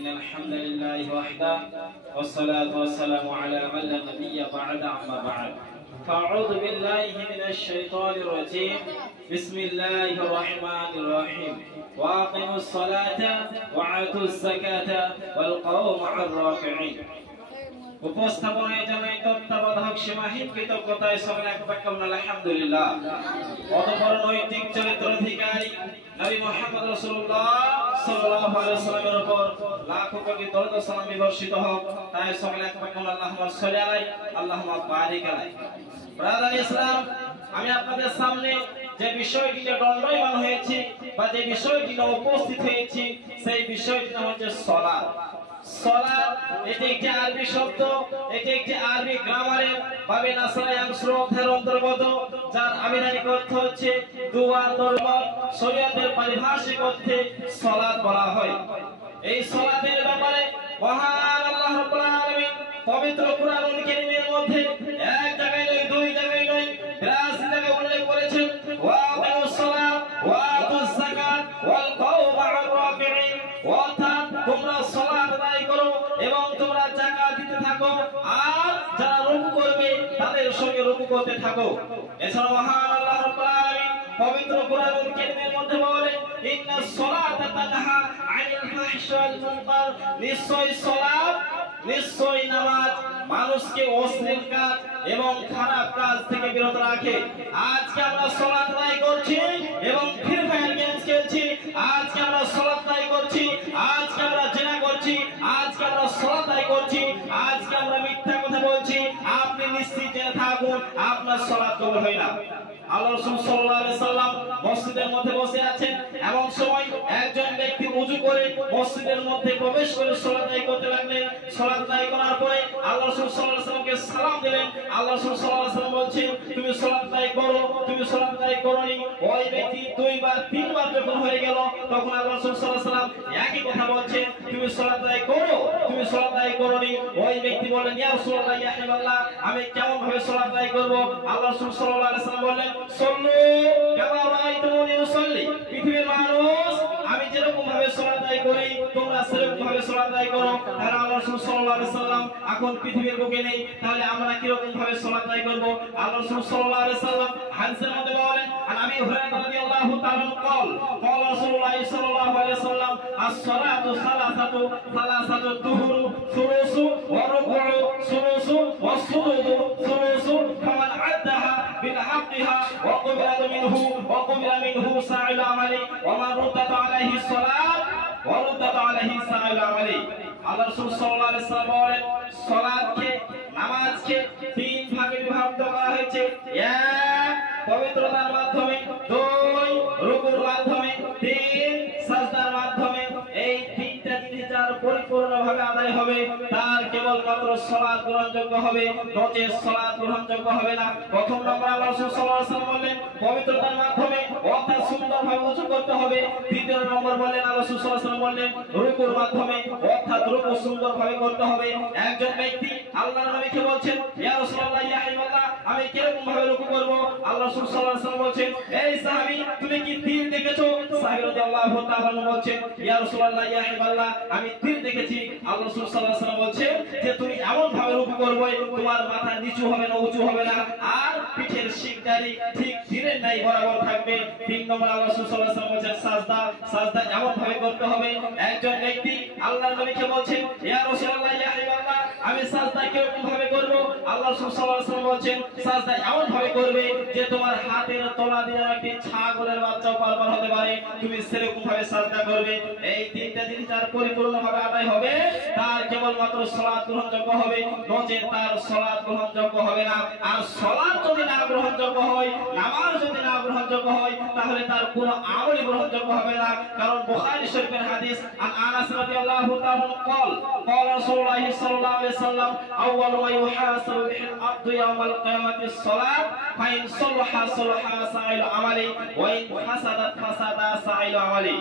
إن الحمد لله وحده والصلاة والسلام على من لا نبي بعد أما بعد فأعوذ بالله من الشيطان الرجيم بسم الله الرحمن الرحيم وأقيموا الصلاة وآتوا الزكاة واركعوا مع الراكعين উপস্থাপনায় জানাই তত্ত্বাবধায়ক সীমাহীন কৃতজ্ঞতায় সকলে একবার আলহামদুলিল্লাহ। অতঃপর নৈতিক চরিত্র অধিকারী নবী মুহাম্মদ রাসূলুল্লাহ সাল্লাল্লাহু আলাইহি ওয়াসাল্লামের উপর লাখো কোটি দরুদ ও সালাম বর্ষিত হোক। তাই সকলে একবার আল্লাহুম্মা সাল্লি আলাইহি আল্লাহুম্মা বারিক আলাইহি। ব্রাদার ইসলাম, আমি আপনাদের সামনে যে বিষয়টি দণ্ডায়মান হয়েছে বা যে বিষয়টি উপস্থিত হয়েছে সেই বিষয়টি হচ্ছে সালাত। সালাত এটি একটি আরবি শব্দ, এটি একটি আরবি গ্রামারের বাবে নাসরায়ান শ্রদ্ধের অন্তর্গত, যার আবিধানিক অর্থ হচ্ছে দোয়া ধর্ম। শরীয়তের পারিভাষিক অর্থে সালাত বলা হয়। এই সালাতের ব্যাপারে মহান আল্লাহ রাব্বুল আলামিন পবিত্র কুরআনুল কারীমের মধ্যে এক জায়গায় নয়, দুই জায়গায় নয়, 82 জায়গায় উল্লেখ করেছেন ওয়া আকিমুস সালাত ওয়া আতুজ যাকাত ওয়ারকাউ মা'আর রাকিঈন। অর্থাৎ তোমরা সালাত আদায় করো এবং তোমরা যাকাত দিতে থাকো, আর যারা রুকু করবে তাদের সঙ্গে রুকু করতে থাকো। এছাড়া মহান আল্লাহ রাব্বুল আলামিন পবিত্র কুরআনুল কারীমের মধ্যে বলেন ইন্নাস সালাতা তানহা আনিল ফাহশাল মুনকার। নিশ্চয়ই সালাত, নিশ্চয়ই নামাজ মানুষকে অশ্লীল কাজ এবং খারাপ কাজ থেকে বিরত রাখে। আজকে আমরা সালাত আদায় করছি এবং ফ্রি ফায়ার গেমস খেলছি, আজকে আমরা সালাত আদায় করছি, আজকে আমরা জিনা করছি, আজকে আমরা সালাত আদায় করছি, আজকে আমরা মিথ্যা কথা বলছি, আপনি নিশ্চিত জেনে থাকুন আপনার সালাত কবুল হয় না। আল্লাহ রাসূল সাল্লাল্লাহু আলাইহি সাল্লাম মসজিদের মধ্যে বসে আছেন, এমন সময় একজন ব্যক্তি ওযু করে মসজিদের মধ্যে প্রবেশ করে সালাত আদায় করতে লাগলেন। সালাত আদায় করার পরে আল্লাহ রাসূল সাল্লাল্লাহু আলাইহি সাল্লামকে সালাম দিলেন। আল্লাহ রাসূল সাল্লাল্লাহু আলাইহি সাল্লাম বলছেন তুমি সালাত আদায় করো, তুমি সালাত আদায় করোনি। ওই ব্যক্তি দুইবার তিনবার যখন হয়ে গেল তখন আল্লাহ রাসূল সাল্লাল্লাহু আলাইহি সাল্লাম একই কথা বলছেন তুমি সালাত আদায় করো, তুমি সালাত আদায় করোনি। ওই ব্যক্তি বললেন ইয়া রাসূলুল্লাহ ইয়া হাবিবাল্লাহ, আমি কেমন ভাবে সালাত আদায় করব? আল্লাহ রাসূল সাল্লাল্লাহু আলাইহি সাল্লাম বললেন সল্লু কামা রাআইতুমুনি উসাল্লি। পৃথিবীর মানুষ আমি যেরকম ভাবে সালাত আদায় করি তোমরা সেরকম ভাবে সালাত আদায় করো। আর আল্লাহ রাসূল সাল্লাল্লাহু আলাইহি সাল্লাম এখন পৃথিবীর বুকে নেই, তাহলে আমরা কি রকম ভাবে সালাত আদায় করব? আল্লাহ রাসূল সাল্লাল্লাহু আলাইহি সাল্লাম হাদিসের মধ্যে বলেন আবি হুরায়রা রাদিয়াল্লাহু তাআলা قال قال رسول الله صلى الله عليه وسلم الصلاة ثلاثة الظهر ثلث والركوع ثلث والسجود ثلث فمن عدها بحقها وقبل منه سائر العمل ومن ردت عليه الصلاة وردت عليه سائر العمل। আল্লাহ রাসূল সাল্লাল্লাহু আলাইহি সাল্লাম বলেন সালাতকে, নামাজকে তিন ভাগে বিভক্ত করা হয়েছে। এক, পবিত্রতার মাধ্যমে; দুই, রুকুর মাধ্যমে; তিন, সাজদার মাধ্যমে। এই তিনটা জিনিস যার পরিপূর্ণভাবে আদায় হবে তার কেবলমাত্র সালাত গ্রহণযোগ্য হবে, নচেত সালাত গ্রহণযোগ্য হবে না। প্রথম নম্বর আল্লাহ রাসূল সাল্লাল্লাহু আলাইহি ওয়াসাল্লাম বললেন পবিত্রতার মাধ্যমে, অর্থাৎ সুন্দরভাবে ওযু করতে হবে। দ্বিতীয় নম্বর বললেন আল্লাহ রাসূল সাল্লাল্লাহু আলাইহি ওয়াসাল্লাম বললেন রুকুর মাধ্যমে, অর্থাৎ রুকু সুন্দরভাবে করতে হবে। একজন ব্যক্তি আল্লাহর নবীকে বলছেন ইয়া রাসূলুল্লাহ ইয়া হাবিবাল্লাহ, আমি কিরকম ভাবে রুকু করব? আল্লাহ রাসূল সাল্লাল্লাহু আলাইহি ওয়াসাল্লাম বলছেন এই সাহাবী তুমি কি তীর দেখেছো? সাহাবী রাদিয়াল্লাহু তাআলা বলছেন ইয়া রাসূলুল্লাহ ইয়া হাবিবাল্লাহ, আমি তীর দেখেছি। আল্লাহ রাসূল সাল্লাল্লাহু আলাইহি ওয়াসাল্লাম বলছেন যে তুমি এমন ভাবে রুকু করবে তোমার মাথা নিচু হবে না, উঁচু হবে না, আর পিঠের শিকদারি ঠিক তীরের ন্যায় বরাবর থাকবে। তিন নম্বর আল্লাহ রাসূল সাল্লাল্লাহু আলাইহি ওয়াসাল্লাম বলছেন সাজদা এমন ভাবে করতে হবে। একজন ব্যক্তি আল্লাহর নবীকে বলছেন ইয়া রাসূলুল্লাহ ইয়া হাবিবাল্লাহ, আমি সাজদা কিরকম ভাবে করব? আল্লাহ রাসূল সাল্লাল্লাহু আলাইহি ওয়াসাল্লাম বলছেন সাজদা এমন ভাবে করবে যে তোমার হাতের তলা দিয়ে একটি ছাগলের বাচ্চা পার হতে পারে, তুমি সেরকম ভাবে সাজদা করবে। এই তিনটা জিনিস যার পরিপূর্ণভাবে আদায় হবে তার কেবলমাত্র সালাত গ্রহণযোগ্য হবে, নচেত তার সালাত গ্রহণযোগ্য হবে না। আর সালাত যদি না গ্রহণযোগ্য হয়, নামাজ যদি না গ্রহণযোগ্য হয়, তাহলে তার কোনো আমলই গ্রহণযোগ্য হবে না। কারণ বুখারী শরীফের হাদিস আনাস রাদিয়াল্লাহু তাআলা قال قال رسول الله صلى الله عليه وسلم اول ما يحاسب به العبد يوم القيامه الصلاه فان صلح صلح سائر عمله وان فسدت فسد سائر عمله।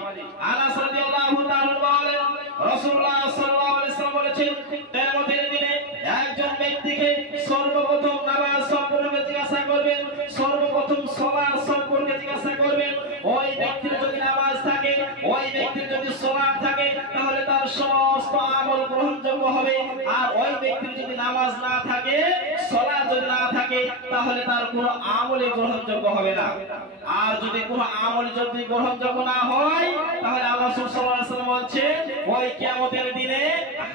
আনাস রাদিয়াল্লাহু তাআলা বলেন রাসূলুল্লাহ সাল্লাল্লাহু আলাইহি ওয়াসাল্লাম বলেছেন কিয়ামতের দিনে একজন ব্যক্তিকে সর্বপ্রথম নামাজ সম্পর্কে জিজ্ঞাসা করবেন, সর্বপ্রথম সালাত সম্পর্কে জিজ্ঞাসা করবেন। ওই ব্যক্তির যদি নামাজ থাকে, ওই ব্যক্তির যদি সালাত থাকে, তাহলে তার সব সমস্ত আমল গ্রহণযোগ্য হবে। আর ওই ব্যক্তির যদি নামাজ না থাকে, সালাত যদি না থাকে, তাহলে তার কোনো আমলই গ্রহণযোগ্য হবে না। আর যদি কোনো আমল যদি গ্রহণযোগ্য না হয়, তাহলে আল্লাহ রাসূল সাল্লাল্লাহু আলাইহি ওয়াসাল্লাম বলেন ওই কিয়ামতের দিনে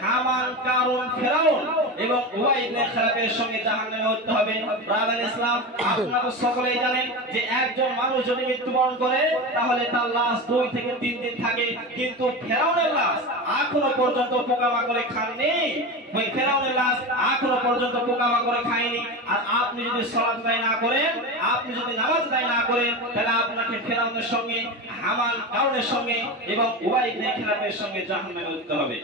হামান, কারুন, ফিরাউন এবং উবাই ইবনে খালাফের সঙ্গে জাহান্নামে হতে হবে। ব্রাদার ইসলাম, আপনারা সকলেই জানেন যে একজন মানুষ যদি মৃত্যুবরণ করে তাহলে তার লাশ 2 থেকে 3 দিন থাকে, কিন্তু ফিরাউনের লাশ এখনো পর্যন্ত পোকামাকড়ে খায়নি। ওই ফিরাউনের লাশ এখনো পর্যন্ত পোকামাকড়ে খায়নি। আর আপনি যদি সালাত আদায় না করেন, আপনি যদি নামাজ আদায় না করেন, তাহলে আপনাকে ফিরাউনের সঙ্গে, হামান, কারুনের সঙ্গে এবং উবাই ইবনে খালাফের সঙ্গে জাহান্নামে হতে হবে।